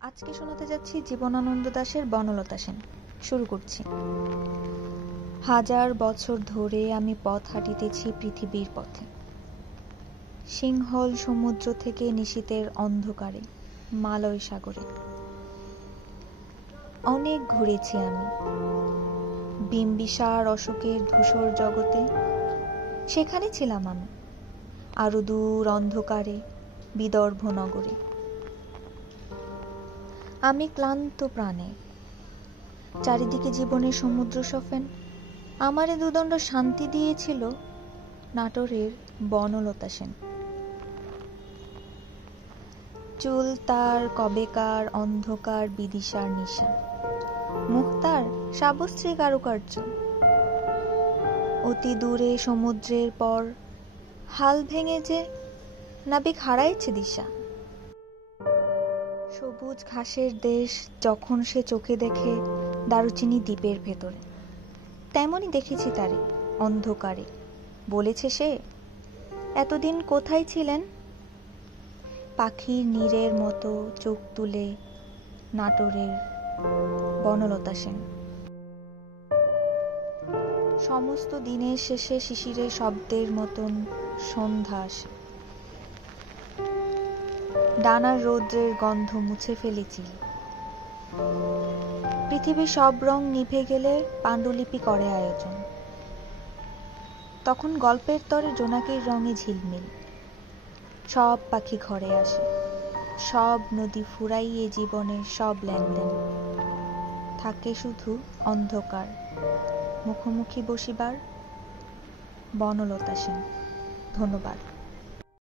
আজকে শোনাতে যাচ্ছি জীবনানন্দ দাশের বনলতা সেন। শুরু করছি। হাজার বছর ধরে আমি পথ হাঁটিতেছি পৃথিবীর পথে, সিংহল সমুদ্র থেকে নিশীথের অন্ধকারে, মালয় সাগরে। অনেক ঘুরেছি আমি বিম্বিসার অশোকের ধূসর জগতে, সেখানে ছিলাম আমি আরো দূর অন্ধকারে, বিদর্ভ নগরে। আমি ক্লান্ত প্রাণে, চারিদিকে জীবনের সমুদ্র সফেন, আমারে দুদণ্ড শান্তি দিয়েছিল নাটোরের বনলতা সেন। চুল তার কবেকার অন্ধকার বিদিশার নিশা, মুখ তার সাবস্ত্রী কারুকার্য। অতি দূরে সমুদ্রের পর হাল ভেঙে যে নাবিক হারাইছে দিশা। সবুজ ঘাসের দেশ যখন সে চোখে দেখে দারুচিনি দ্বীপের ভেতরে, তেমনই দেখেছি তারে অন্ধকারে। বলেছে সে, এতদিন কোথায় ছিলেন? পাখির নীড়ের মতো চোখ তুলে নাটোরের বনলতা সেন। সমস্ত দিনের শেষে শিশিরের শব্দের মতন সন্ধ্যা আসে, ডানার রৌদ্রের গন্ধ মুছে ফেলেছি। পৃথিবীর সব রং নিভে গেলে পাণ্ডুলিপি করে আয়োজন, তখন গল্পের তরে জোনাকির রঙে ঝিলমিল। সব পাখি ঘরে আসে, সব নদী ফুরাইয়ে জীবনের সব লেনদেন। থাকে শুধু অন্ধকার, মুখোমুখি বসিবার বনলতা সেন। ধন্যবাদ।